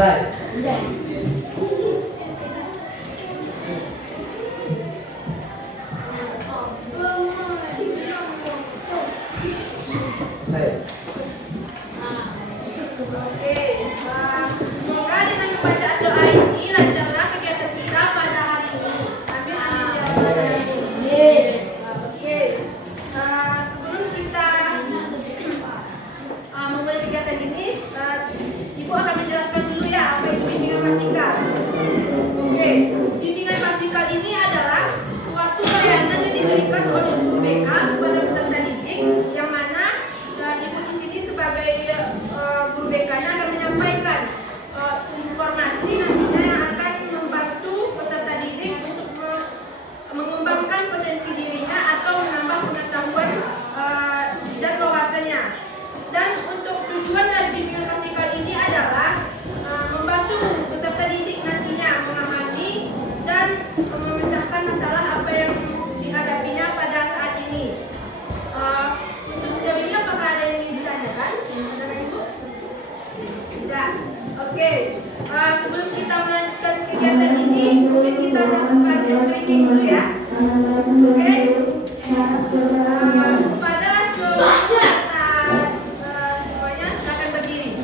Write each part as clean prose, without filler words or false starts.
Selesai. Selesai. Semoga dengan bacaan doa ini lancarlah kegiatan kita pada hari ini. Amin. Oke. Sebelum kita memulai kegiatan ini, Ibu akan menjelaskan dulu ya apa itu bimbingan masikal. Oke, bimbingan masikal ini adalah suatu layanan yang diberikan oleh guru BK kepada peserta didik, yang mana Ibu di sini sebagai guru BK-nya akan menyampaikan informasi nantinya yang akan membantu peserta didik untuk mengembangkan potensi dirinya atau menambah pengetahuan dan wawasannya. Dan untuk tujuan dari bimbingan masikal ini adalah membantu peserta didik nantinya memahami dan memecahkan masalah apa yang dihadapinya pada saat ini. Untuk sejauh ini apakah ada yang ingin ditanyakan dengan Ibu? Tidak. Oke. Sebelum kita melanjutkan kegiatan ini, mungkin kita melakukan screening dulu ya. Oke. Kepada semuanya silakan berdiri.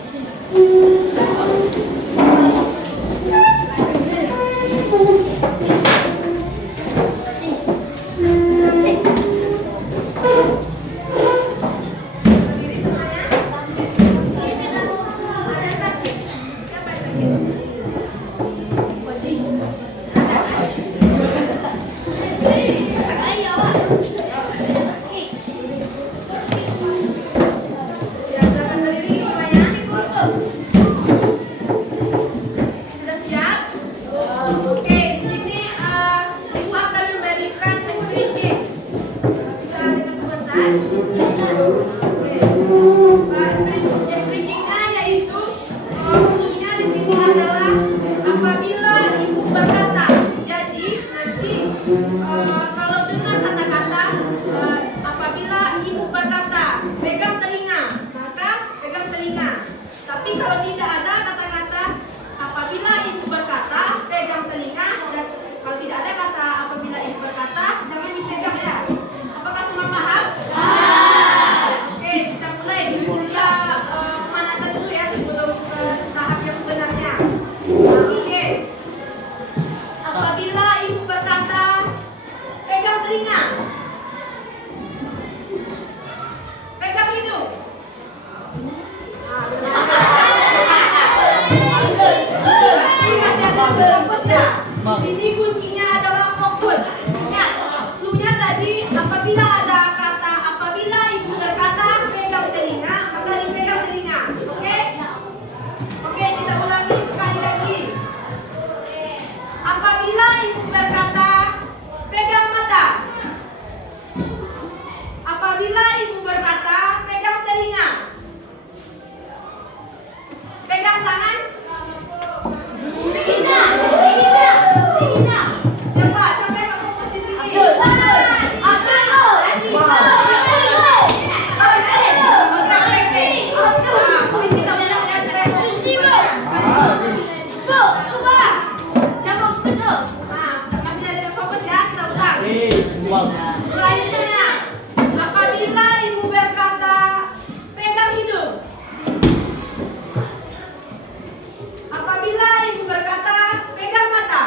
Berdiri semuanya. Ada satu. Siapa yang ya, silakan berdiri semuanya. Sudah siap? Oke, di sini Ibu akan memberikan screening. Bisa lihat sebentar. Screeningnya yaitu cluenya di sini adalah apabila Ibu berkata. Jadi nanti kalau dengar kata-kata apabila Ibu berkata pegang telinga, maka pegang telinga. Tapi kalau tidak ada kata-kata apabila Ibu berkata pegang telinga, dan kalau tidak ada kata apabila Ibu berkata jangan dipegang ya. Apakah semua paham? Oke, kita mulai. Kita pemanasan dulu ya sebelum tahap yang sebenarnya. Oke. Apabila Ibu berkata pegang telinga, pegang hidung. Di sini kuncinya adalah fokus. Ingat, cluenya tadi apabila ada kata apabila Ibu berkata pegang telinga, maka dipegang telinga. Oke? Oke, kita ulangi sekali lagi. Apabila Ibu berkata pegang mata. Apabila Ibu berkata pegang telinga. Pegang tangan. Siapa yang nggak fokus di sini? Selanjutnya, apabila Ibu berkata pegang hidung. Apabila Ibu berkata pegang mata.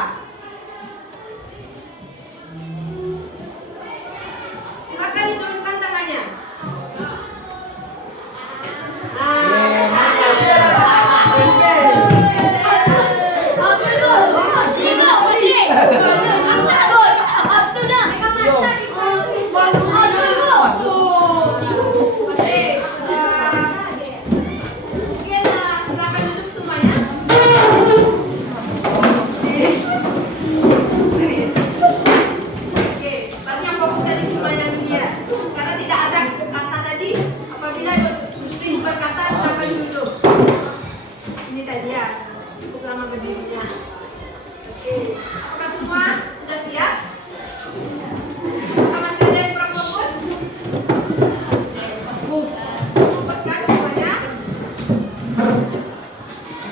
Silakan diturunkan tangannya. Silakan duduk semuanya. Oke, banyak fokusnya di semuanya dia. Karena tidak ada kata tadi apabila Susi berkata tangan duduk. Ini tadi ya, cukup lama berdirinya. Oke, apakah semua sudah siap? Apakah masih ada yang kurang fokus? Fokus kan semuanya?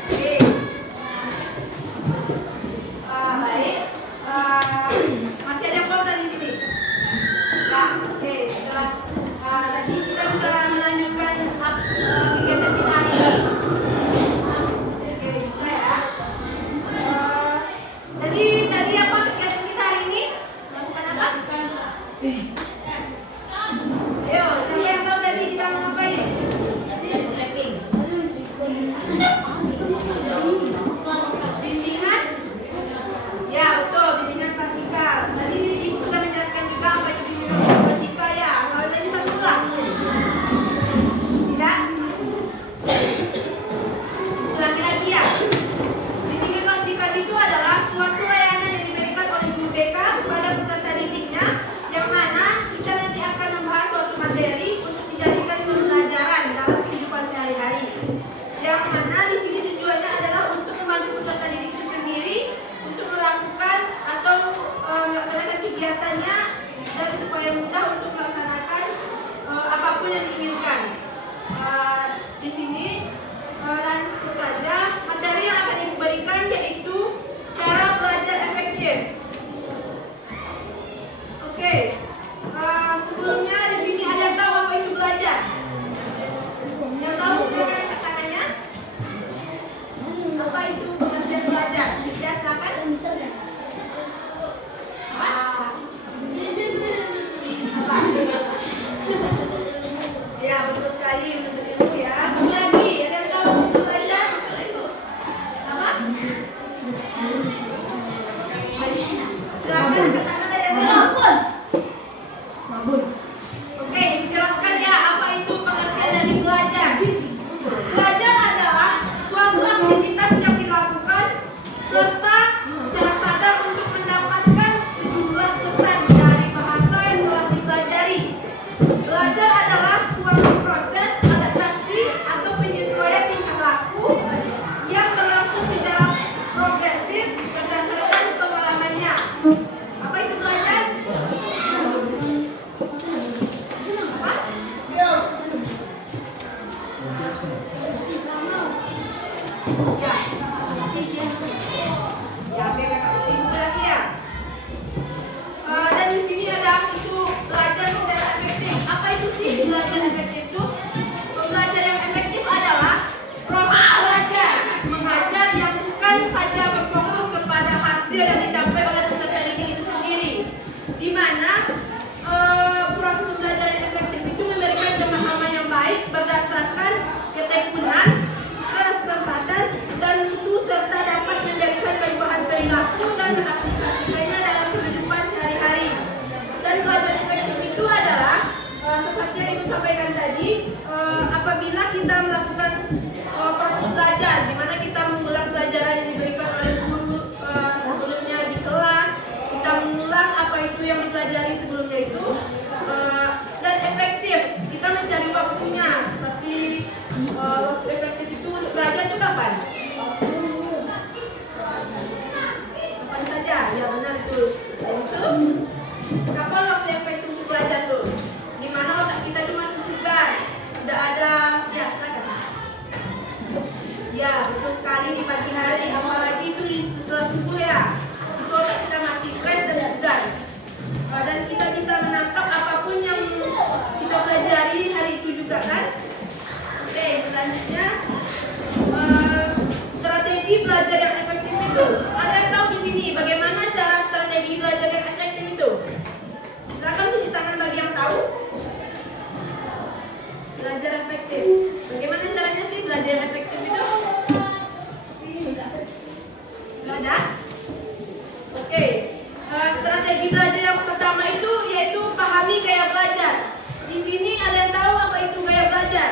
Oke. di sini langsung saja materi yang akan Ibu berikan yaitu cara belajar efektif. Oke, sebelumnya di sini ada yang tahu apa itu belajar? Yang tahu silakan angkat tangannya. Apa itu pengertian belajar? Ya, silakan. Ya, betul sekali menuntut ilmu ya. Apa lagi? Ada yang tahu itu belajar? Apa? Silakan angkat tangan ada yang tahu. Oke, dijelaskan ya apa itu pengertian dari belajar. Belajar adalah suatu aktivitas yang dilakukan serta secara sadar untuk mendapatkan sejumlah kesan dari bahasa yang telah dipelajari. Belajar adalah suatu proses adaptasi atau penyesuaian tingkah laku yang berlangsung secara progresif berdasarkan pengalamannya. Apa itu belajar? Apa? Ya. Ya, oke, kakak Ibu berarti ya. Dan di sini ada itu belajar secara efektif. Apa itu sih belajar efektif itu? Belajar yang efektif adalah proses belajar mengajar yang bukan saja berfokus kepada hasil yang dicapai oleh peserta didik itu sendiri, di mana proses belajar yang efektif itu memberikan pemahaman yang baik berdasarkan ketekunan, kesempatan, dan mutu serta dapat menjadikan perubahan perilaku dan mengaplikasikannya dalam kehidupan sehari-hari. Dan belajar efektif itu adalah seperti yang Ibu sampaikan tadi, apabila kita melakukan proses belajar, di mana kita mengulang pelajaran yang diberikan oleh guru sebelumnya di kelas, kita mengulang apa itu yang dipelajari sebelumnya itu, dan efektif. Kita mencari waktunya, seperti waktu efektif itu untuk belajar itu kapan? Kapan saja? Ya benar itu. Itu kapan waktu efektif untuk belajar tuh? Di mana otak kita itu masih segar, tidak ada ya silakan. Ya betul sekali di pagi hari, apalagi itu setelah subuh ya. Itu otak kita masih fresh dan segar. Dan kita bisa menangkap apapun yang kita pelajari hari itu juga kan. Oke, selanjutnya strategi belajar yang efektif itu. Ada yang tahu di sini bagaimana cara strategi belajar yang efektif itu? Silakan tunjuk tangan bagi yang tahu. Belajar efektif. Bagaimana caranya sih belajar yang efektif itu? Gak ada? Oke. Strategi belajar yang pertama itu yaitu pahami gaya belajar. Di sini ada yang tahu apa itu gaya belajar?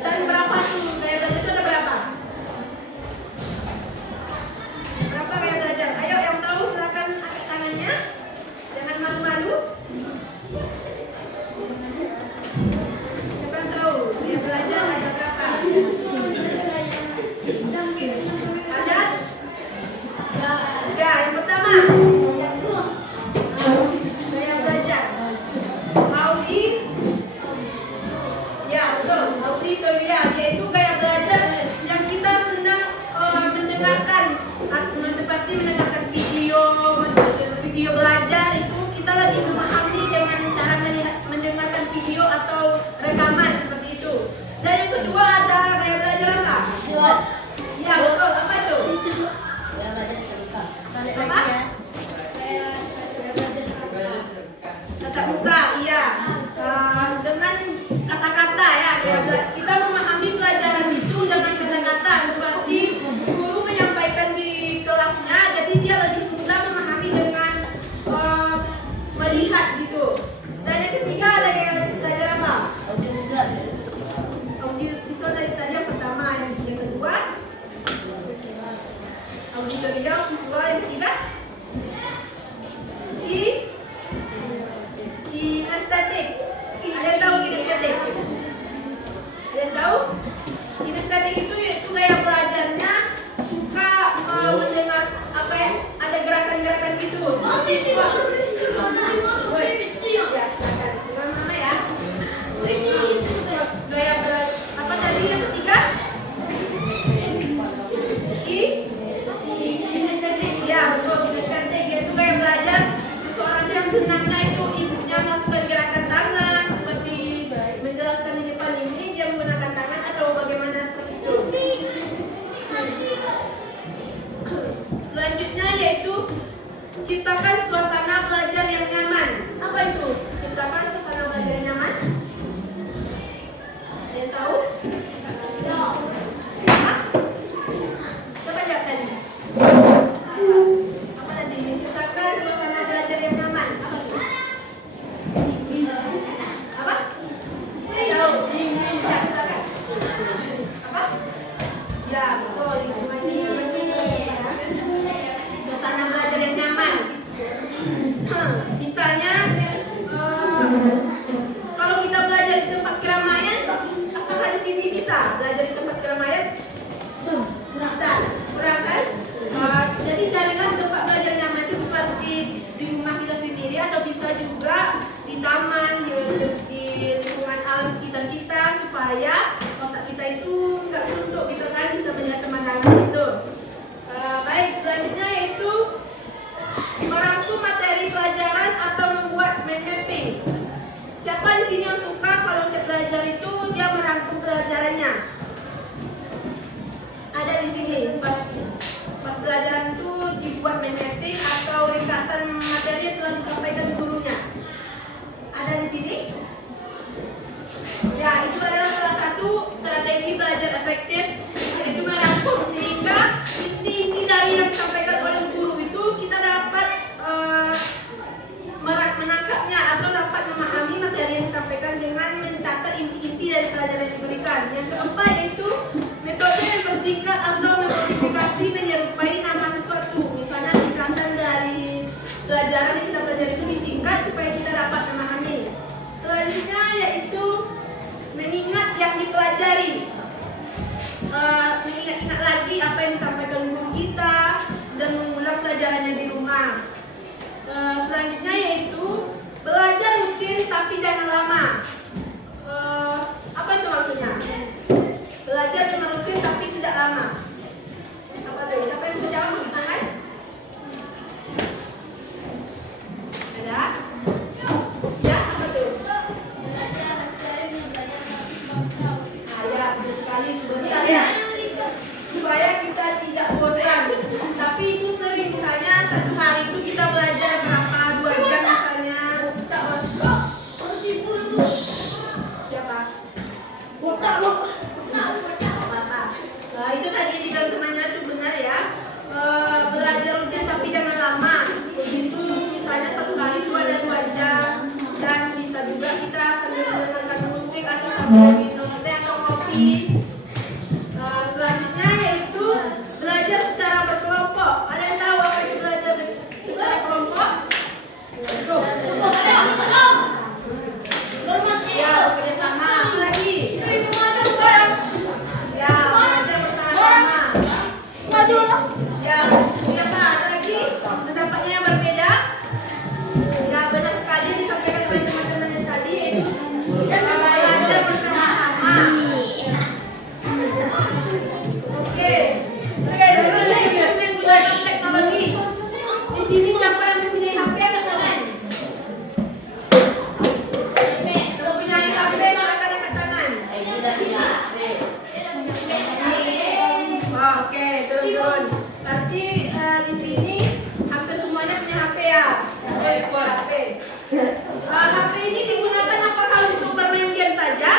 Dan berapa tuh gaya belajar itu ada berapa? Berapa gaya belajar? Ayo yang tahu silakan angkat tangannya. Jangan malu-malu. Siapa yang tahu gaya belajar ada berapa? Ada? Ya, yang pertama. Gaya belajar. Audi. Ya, betul. Auditoria, yaitu gaya belajar yang kita senang mendengarkan, seperti mendengarkan video belajar itu kita lebih memahami dengan cara mendengarkan video atau rekaman seperti itu. Dan yang kedua ada gaya belajar apa? Ya, betul. Apa itu? Apa? Tatap muka, iya. Dengan kata-kata ya, kita memahami pelajaran itu dengan kata-kata seperti guru menyampaikan di kelasnya, jadi dia lebih mudah memahami dengan melihat gitu. Dan yang ketiga ada yang belajar apa? Audiovisual dari tadi yang pertama, yang kedua auditoria visual, yang ketiga kinestetik. Ada yang tahu kinestetik? Ada yang tahu? Kinestetik itu yaitu gaya belajarnya suka mendengar apa ya, ada gerakan-gerakan gitu. Ya, silakan. Gimana ya? Gaya bisa belajar di tempat keramaian? Kurang kan? Jadi carilah tempat belajar nyaman itu seperti di rumah kita sendiri atau bisa juga di taman, di lingkungan alam sekitar kita supaya otak kita itu nggak suntuk gitu kan, bisa melihat pemandangan itu. Baik, selanjutnya yaitu merangkum materi pelajaran atau membuat mind mapping. Siapa di sini yang suka kalau set belajar itu dia merangkum pelajarannya? Ada di sini. Pas pelajaran itu dibuat mind mapping atau ringkasan materi yang telah disampaikan gurunya. Ada di sini? Ya, itu adalah salah satu strategi belajar efektif, yaitu merangkum sehingga inti-inti dari yang disampaikan oleh guru itu kita dapat menangkapnya atau dapat memahami materi yang disampaikan dengan mencatat inti-inti dari pelajaran yang diberikan. Yang keempat yaitu metode yang bersingkat atau memodifikasi menyerupai nama sesuatu. Misalnya singkatan dari pelajaran yang kita pelajari itu disingkat supaya kita dapat memahami. Selanjutnya yaitu mengingat yang dipelajari. Mengingat-ingat lagi apa yang disampaikan guru kita dan mengulang pelajarannya di rumah. Selanjutnya yaitu belajar rutin tapi jangan lama. Apa itu maksudnya? Belajar dengan rutin tapi tidak lama. Apa tuh? Siapa yang bisa jawab? Angkat tangan. Ada? Ya, apa tuh? Ya, betul sekali, sebentar ya. Supaya kita tidak bosan. Tapi itu sering, misalnya satu hari itu kita belajar berapa, 2 jam misalnya. Siapa? Nah, itu tadi yang temannya itu benar ya. Belajar rutin tapi jangan lama. Begitu misalnya satu hari itu ada 2 jam. Dan bisa juga kita sambil mendengarkan musik atau sambil minum teh atau kopi. Selanjutnya yaitu belajar secara berkelompok. Ada yang tahu apa itu belajar secara kelompok? Ya, bekerja sama. Apa lagi? Ya, belajar bersama-sama. Ya, siapa? Ada lagi? Pendapatnya yang berbeda? Ya, benar sekali disampaikan oleh teman-teman yang tadi yaitu belajar bersama-sama. Oke, dulu lagi yang menggunakan teknologi. Di sini siapa yang mempunyai HP atau tangan? Mempunyai HP silakan angkat tangan. Oke, turun. Berarti di sini hampir semuanya punya HP ya. HP. HP ini digunakan apakah untuk bermain game saja?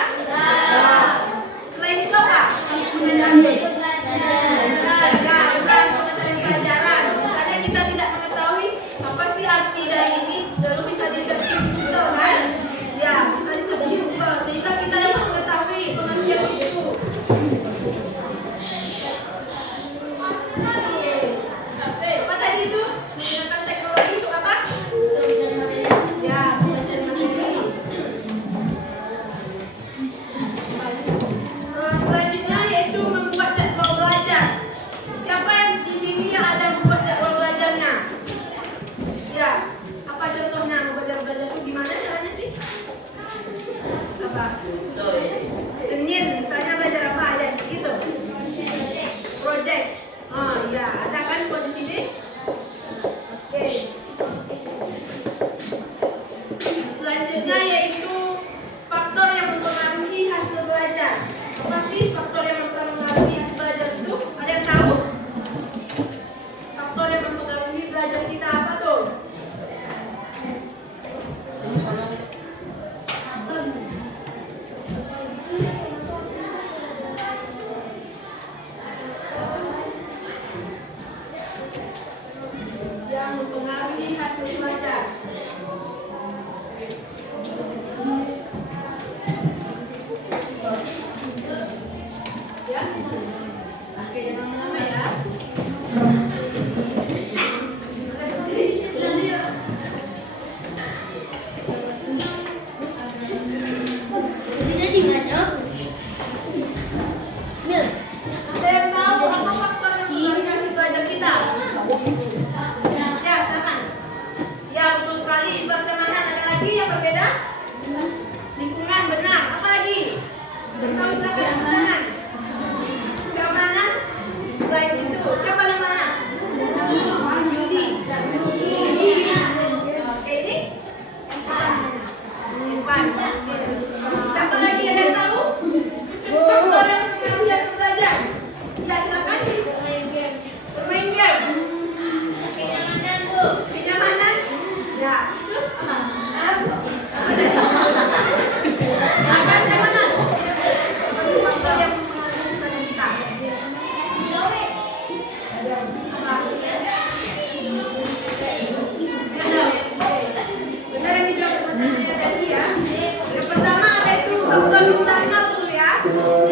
Selain itu apa? Penggunaan HP. Pelajaran. Misalnya kita tidak mengetahui apa sih arti dari ini, lalu bisa di-search di Google kan? Ya, bisa di-search di Google sehingga kita dapat mengetahui pengertian itu. Apa tadi itu? Menggunakan teknologi untuk apa? Ya, belajar materi. Selanjutnya yaitu membuat jadwal belajar. Siapa yang di sini yang ada membuat jadwal belajarnya? Ya, apa contohnya membuat jadwal belajar itu gimana caranya sih? Apa? Senin, misalnya belajar apa? Ya, gitu. Project. Oh iya, ada kan buat di sini? Oke. Selanjutnya yaitu faktor yang mempengaruhi hasil belajar. Apa sih faktor yang mempengaruhi hasil belajar itu? Ada yang tahu? Faktor yang mempengaruhi belajar kita apa tuh?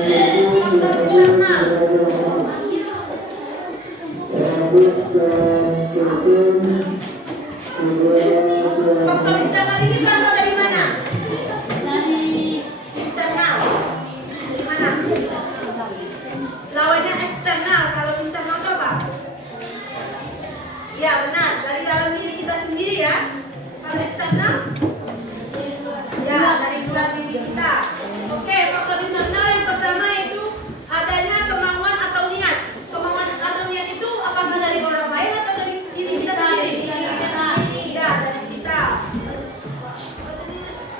Faktor internal ini berasal dari mana? Dari eksternal. Dari mana? Lawannya eksternal. Kalau internal itu apa? Ya benar, dari dalam diri kita sendiri ya. Kalau eksternal? Ya, dari luar diri kita. Oke, faktor internal yang pertama itu adanya kemauan atau niat. Kemauan atau niat itu apakah dari orang lain atau dari diri kita sendiri? Ya, dari kita.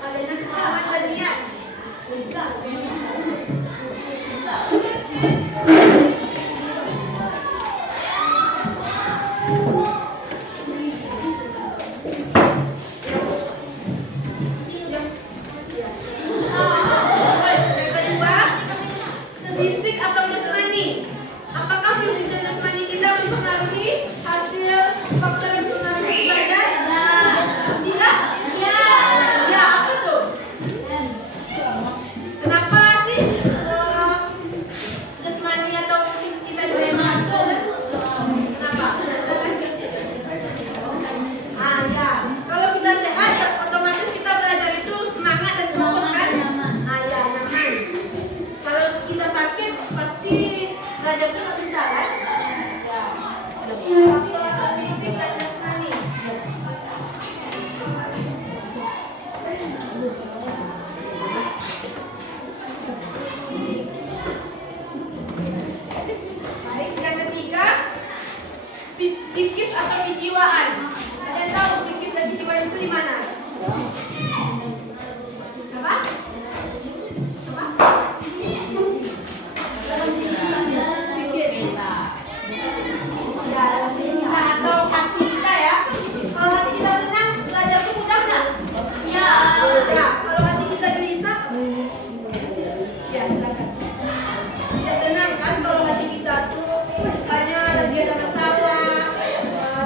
Adanya kemauan dan niat. Fisik atau jasmani? Apakah fisik dan jasmani kita mempengaruhi hasil faktor yang mempengaruhi ibadah? Tidak? Ya, apa tuh? Kenapa sih jasmani atau fisik kita yang mengatur? Kenapa? Ya. Kalau kita sehat, otomatis kita belajar itu semangat dan fokus kan? Ya, nyaman. Kalau kita sakit, pasti belajar itu nggak bisa kan? Ya. Faktor fisik dan jasmani. Baik, yang ketiga, psikis atau kejiwaan. Ada yang tahu psikis dan kejiwaan itu di mana? Apa? Atau hati kita ya. Kalau hati kita senang, belajar itu mudah nggak? Ya. Kalau hati kita gelisah, ya silakan. Tidak tenang kan kalau hati kita tuh misalnya lagi ada masalah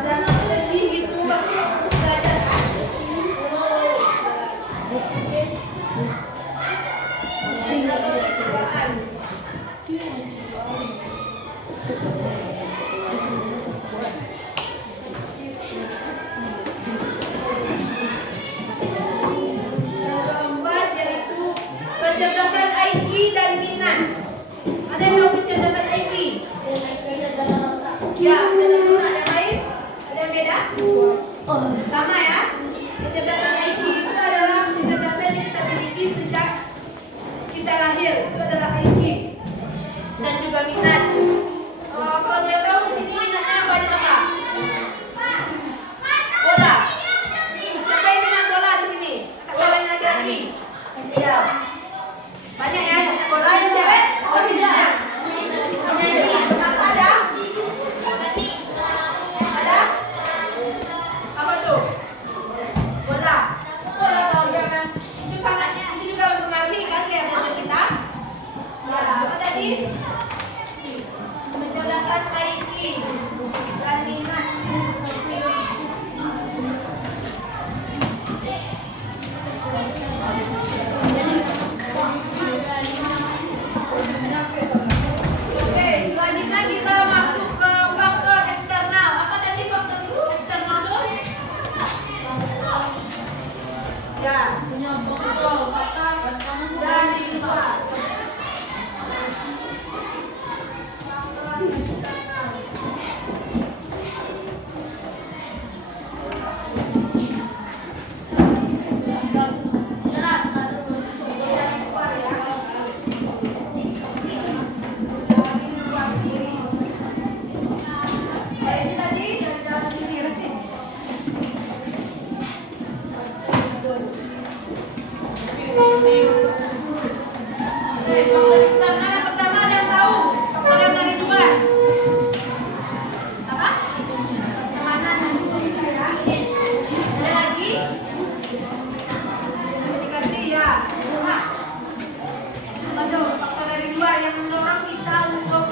dan sedih gitu, pasti belajar kan? Keempat yaitu kecerdasan IQ dan minat. Ada yang tahu kecerdasan IQ? Ya, kecerdasan minat yang lain? Ada yang beda? Sama ya. Kecerdasan IQ itu adalah kecerdasan yang kita miliki sejak kita lahir. Itu adalah IQ dan juga minat. Kalau dia tahu di sini minatnya banyak apa? Bola. Siapa yang minat bola di sini? Kakak yang laki-laki. Iya. Banyak ya, minat bola yang cewek? Oh tidak. Menyanyi. Masa ada? Ada? Apa tuh? Bola. Bola tahu jangan. Itu sangat, itu juga mempengaruhi kan kayak belajar kita. Ya, apa tadi? Kecerdasan IQ dan minat. Oke, selanjutnya kita masuk ke faktor eksternal. Apa tadi faktor eksternal tuh? Ya, dari luar. Faktor eksternal. Faktor eksternal yang pertama ada yang tahu? Faktor yang dari luar. Apa? Tekanan dan bisa ya. Ada lagi? Komunikasi ya. Aduh, faktor dari luar yang mendorong kita untuk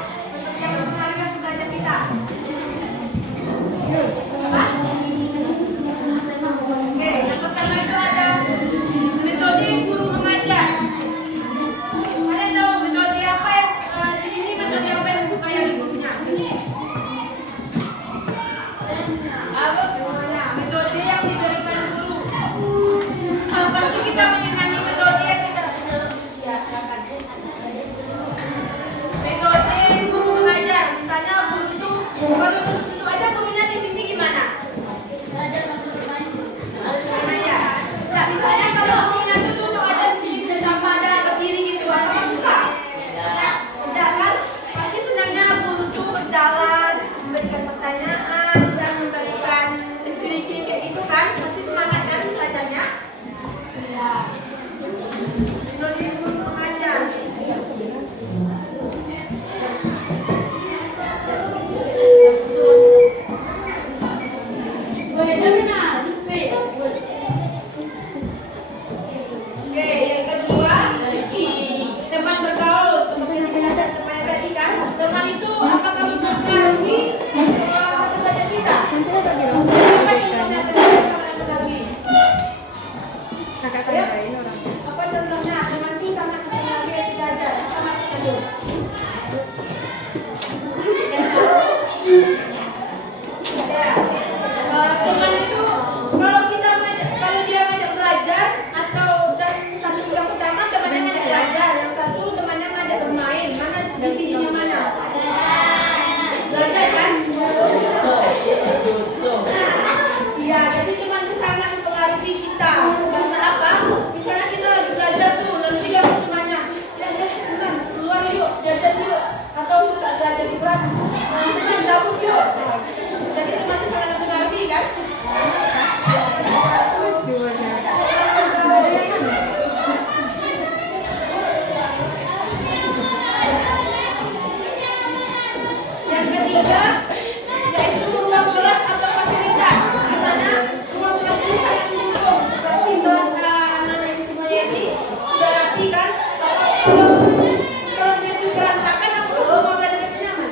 yang mempengaruhi belajar kita. Apa? Oke, yang pertama itu ada metode guru mengajar. Ada yang tahu metode apa? itu? Ya. Teman itu kalau dia ngajak belajar atau dan satu yang pertama temannya ngajak belajar, yang satu temannya ngajak bermain, mana dipilihnya mana? Belajar kan? Iya, jadi teman itu sangat mempengaruhi kita. Karena apa? Misalnya kita lagi belajar tuh, lalu dia temannya, teman keluar yuk, jajan yuk, atau saat belajar di kelas, teman jauh yuk. Jadi teman itu sangat mempengaruhi kan? Yang ketiga, yaitu ruang kelas atau fasilitas. Di mana ruang kelas ini sangat mendukung. Seperti kelas anak-anak yang semuanya ini sudah rapi kan? Kalau dia itu berantakan, aku semua belajar nyaman.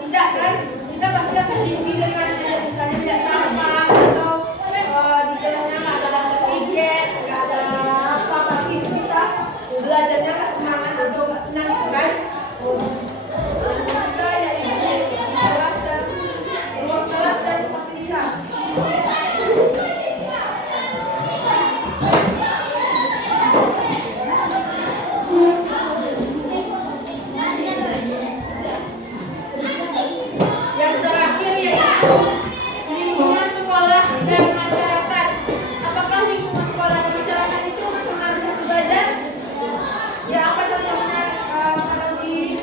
Tidak kan? Kita pasti akan diisi dengan misalnya tidak sampah atau di kelasnya nggak ada daftar tiket, nggak ada apa, pasti kita belajarnya nggak semangat atau nggak senang gitu kan? Kita yaitu ruang kelas dan fasilitas. Yang terakhir yaitu lingkungan sekolah dan masyarakat. Apakah lingkungan sekolah dan masyarakat itu mempengaruhi belajar? Ya apa contohnya kalau di